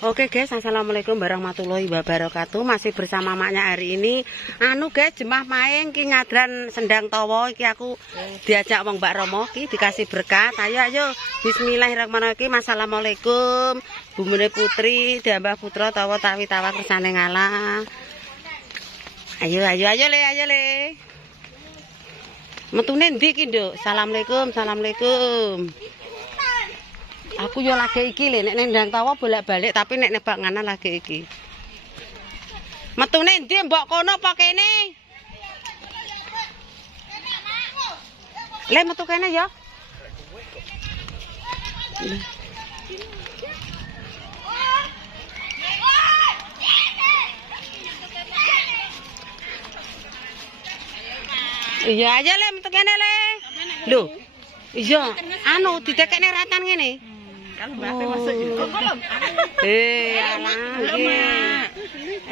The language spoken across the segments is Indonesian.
Oke guys, assalamualaikum warahmatullahi wabarakatuh. Masih bersama maknya hari ini. Guys, jemaah maing ki ngadran sendang tawa iki aku diajak wong Mbak Romo ki dikasih berkat. Ayo. Bismillahirrahmanirrahim. Assalamualaikum. Bumune putri, diambah putra tawa tawi tawa kersane ngalah. Ayo le. Metune ndi ki, Nduk? Assalamualaikum. Aku yo lagi iki le, nek nendang tawa bolak-balik tapi nek nebak nganan lagi iki. Metune ndi mbok kono apa kene? Le metu kene ya. Iya aja le metu kene le. Lho. Iya, didekekne ratan ngene. Kalau Mbak masuk juga.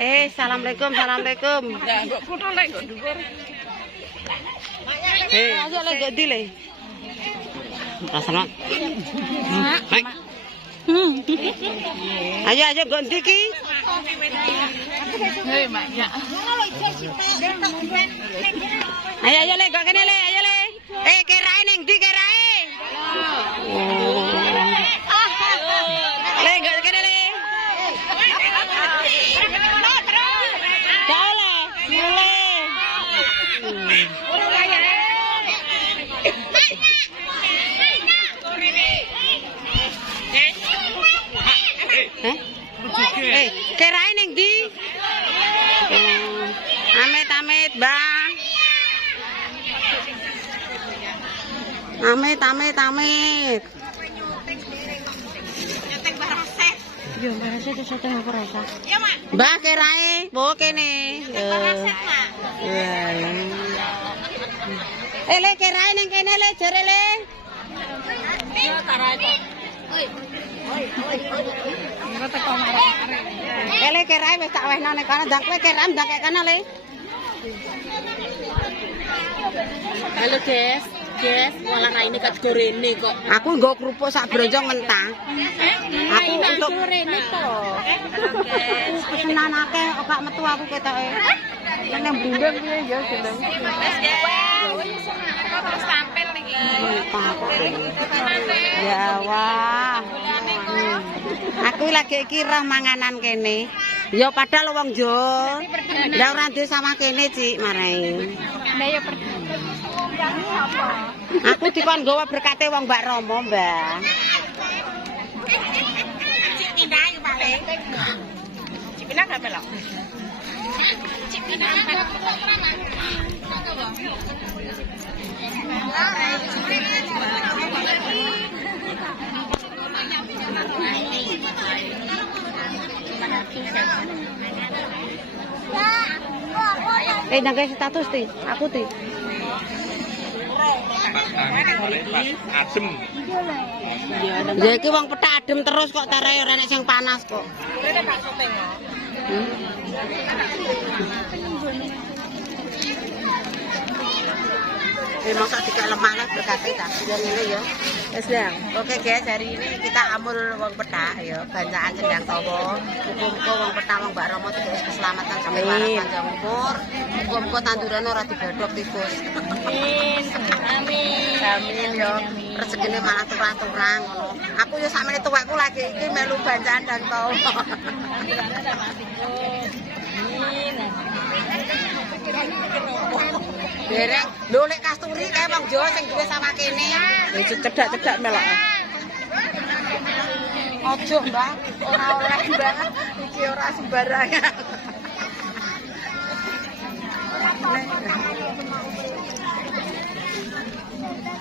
Assalamualaikum. Enggak kudu lek kok dhuwur. Ayo lek gak di le. Rasane. Ayo gak ndi ki? Hei, Mbaknya. Ayo le gak kene le, ayo le. Kerae ning ndi kerae? Le gak kene le. Dale, mulai. Kerae ning ndi? Amit, Bang. Amit. Yo, barase itu seteng aku rasa. Iya, Mak. Mbah kerae, po kene. Le kerae ning kene le jare le. Yo karae. Oi. Ora teko arek-arek. Le kerae wis tak wehno ning kana, ndang kowe kerae ndang kek kana le. Halo, guys. Malah raine kat gorene kok. Aku nggo kerupuk sak bronjong mentah. Aku untuk gorene to. pesenan akeh gak metu aku ketoke. Nang bundeng piye ya gendeng. Terus tampil niki. Ya wah. Aku lagi iki roh manganan kene. Ya padahal wong jo. Lah ora duwe sama kene, Cik, marai. Lah ya Aku dikon nggawa berkate wong Mbak Romo, Mbak. Cik pindah ayo paling. Cik pindah enggak belok. Cik pindah ampat. Nang status ti, aku ti. Adem. Ya iki wong petak adem terus kok tarae ora nek sing panas kok. Rene Pak Sopeng. Masa dikek lemah lah berkate ta. Ya ngene ya. Wis lah. Oke guys, hari ini kita amul wong petak ya, banjakan sendang tawa. Muga-muga wong petak wong Mbak Romo diberi keselamatan sampai waras panjang umur. Muga-muga tandurane ora digodhog tikus. Amin ya. Rezekine malah turang-turang ngono. Aku ya sakmene tuwekku lagi iki melu banjakan dan tawa. Dereng, lho lek kasturi kae wong Jawa sing duwe sama kene. Wis cedak-cedak melok. Ojo, Mbak. Ora oleh banget. Iki ora sembarangan.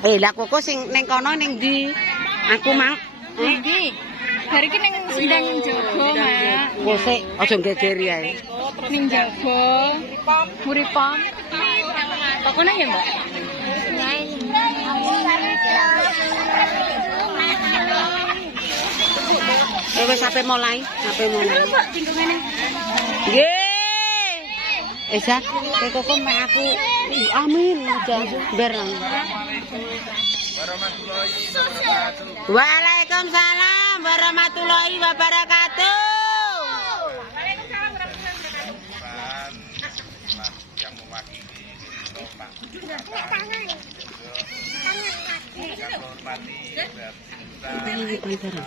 Lah koko sing ning kono ning ndi? Aku mang Ndi? Hari iki ning sendang jaga, Mak. Wosek aja gegeri ae. Ning jaga. Muripom. Pokoknya ya, Mbak. Wis sampe mulai. Mbak, tingkungane. Nggih. Esa, kok mek aku. Amin aja bareng. Waalaikumsalam warahmatullahi wabarakatuh. Ini pantaran.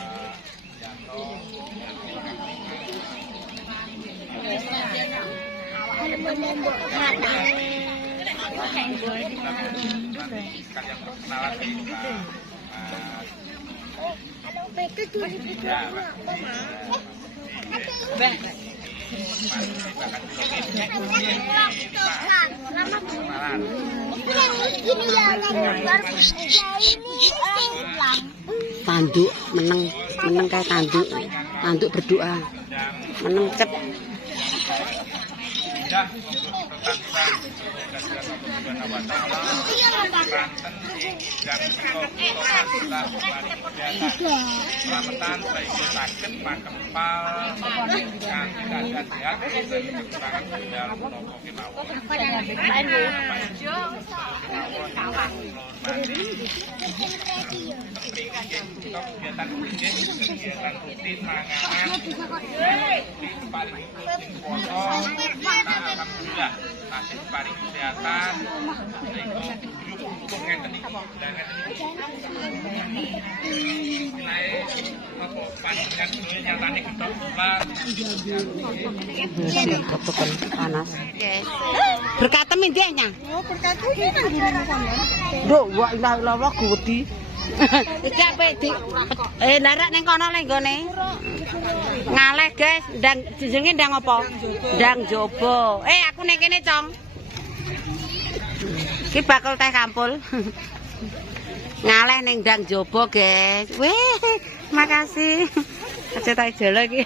Tanduk meneng kayak tanduk berdoa meneng cep. Selamatan baik sakit pakempal kegiatan rutin paling alhamdulillah masih paling kesehatan Panas. Berkatem intinya. Oh, berkatu kita Duh, wa ilah ilah gudi. Iki apik di narak ning kono lek nggone. Ngaleh, guys. Ndang jenenge ndang apa? Ndang jobo. Aku ning kene, Cong. Iki bakul teh kampul. Ngaleh ning ndang jobo, guys. Wih, makasih. Aja tak jolo iki.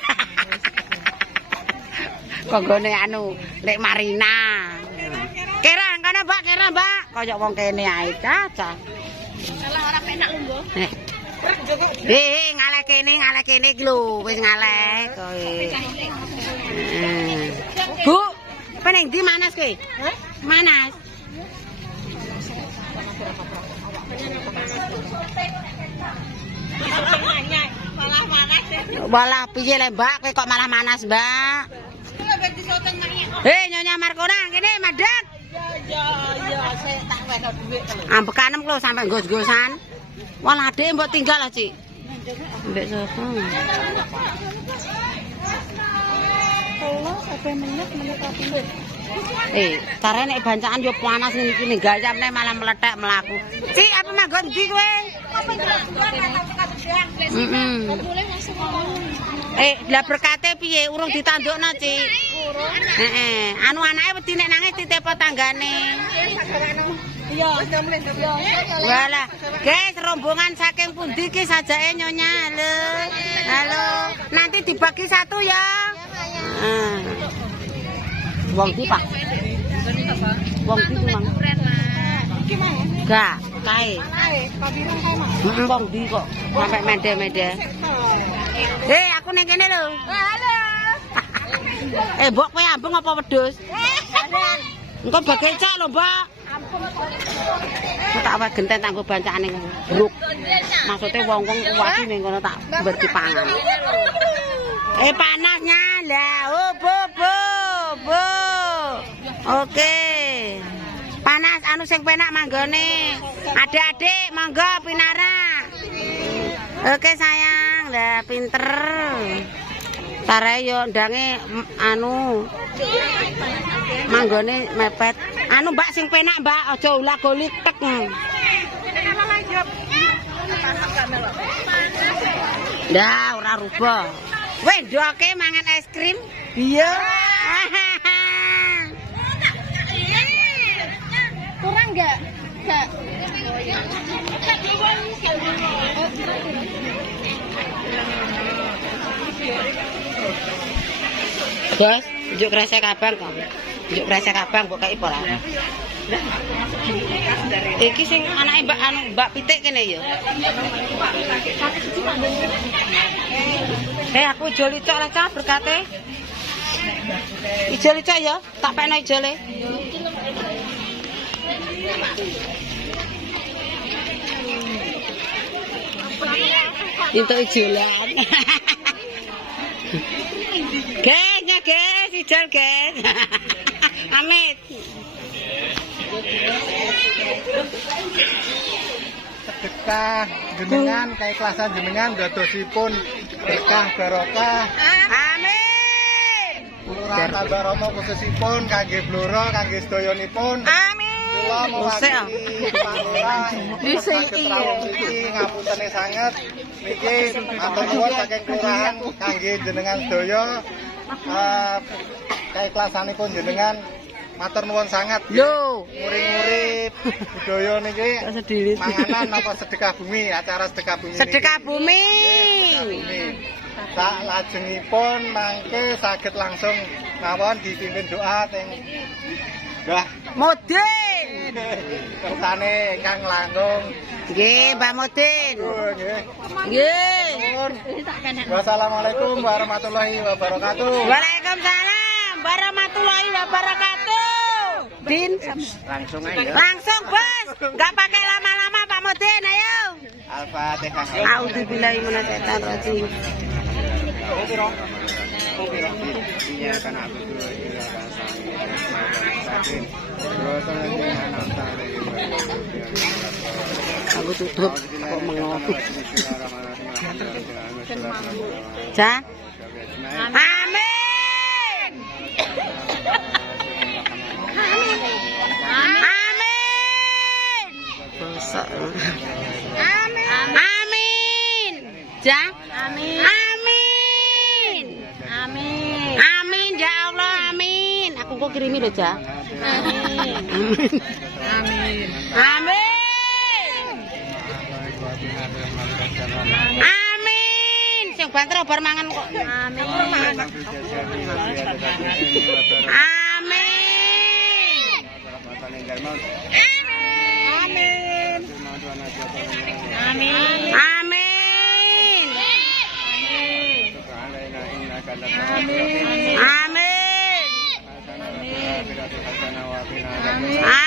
Konggone anu, Lek Marina. Kira kono, Mbak, kira, Mbak. Kaya wong kene ae, Caca. salah ora penak lungguh. Ngaleh kene iki lho, wis ngaleh kowe. Bu, peneng di Manas kowe? Manas. Malah manas. Walah piye le, Mbak? Kowe kok malah Manas, Mbak? Nyonya Markona, kene madhep. Ya, saya tak weno dhuwit lho. Ambekanem lho sampe gos-gosan. Walah adek mbok tinggal lah, Cik. Mbek sapa? Allah sampai menit apa? Cara nek bancaan yo panas ngene iki ning gayam nek malah meletek mlaku. Cik, apa manggon ndi kowe? Lah berkate piye? Urung ditandukno, Cik. Heeh. Anu anake wedi nek nangis ditepo tanggane. Iya. Walah, guys, rombongan saking pundi ki sajake Nyonya? Halo. Nanti dibagi satu ya. Wong di, Pak. Wong di mang. Enggak, kae. Heeh, wong di kok. Sampai mede-mede. Aku ning kene lho. Halo. Mbok kowe ambung apa wedhus? Engko bagi cak lho, Mbak. Tak wae genten tanggo bancane bruk. Maksude wong-wong kuwati ning kono tak ber dipangan. Panasnya lah. Oh, bu. Oke. Panas anu sing penak manggone. Adik-adik monggo pinara. Oke, sayang. Lah pinter. Tare yo ndange anu manggone mepet. Anu Mbak sing penak, Mbak, aja ulah-ulik tek. Ndah, ora rubah. Wendoke mangan es krim? Iya. Kurang enggak? Enggak. Bos, njuk kresek abang kok. Njuk kresek abang kok kaya pola. Iki sing anake Mbak Pitik kene ya. Aku ijo licok lah Cah berkate. Ijo licok ya, tak pekno ijole. Itu ijolan. Guys, ijol guys. Amit. sedekah jenengan keikhlasan jenengan dadosipun berkah barokah. Amin. Kelurahan Tambak Rama khususipun kangge blora kangge sedayanipun. Amin. Kula mewakili Pak Lurah saged rawuh niki ngapuntene sanget niki matur nuwun saking kelurahan kangge jenengan sedaya keikhlasanipun jenengan matur nuwun sangat. Yo. Muring-muring budaya niki manganan napa sedekah bumi, acara sedekah bumi. Sedekah bumi. Sak lajengipun mangke saged langsung mawon dipimpin doa teng Mbah Mudin. kersane ingkang langkung. Nggih, Mbak Mudin. Nggih. Nggih. Wassalamualaikum warahmatullahi wabarakatuh. Waalaikumsalam warahmatullahi wabarakatuh. Din, langsung bos, nggak pakai lama-lama Pak Mudin, ayo. Al-Fatihah. A'udzubillahi minasyaitonir rajim. Aku tutup kok mengopi. Ja. Amin. Amin. Bosok. Amin. Amin. Ja. Amin. Amin. Amin. Amin ya Allah, amin. Aku kok kirimi lho, Ja. Amin. Amin. Amin. Amin. Sing banter bar mangan kok. Amin. Amin. Amin. Amin. Amin. Amin. Amin. Amin.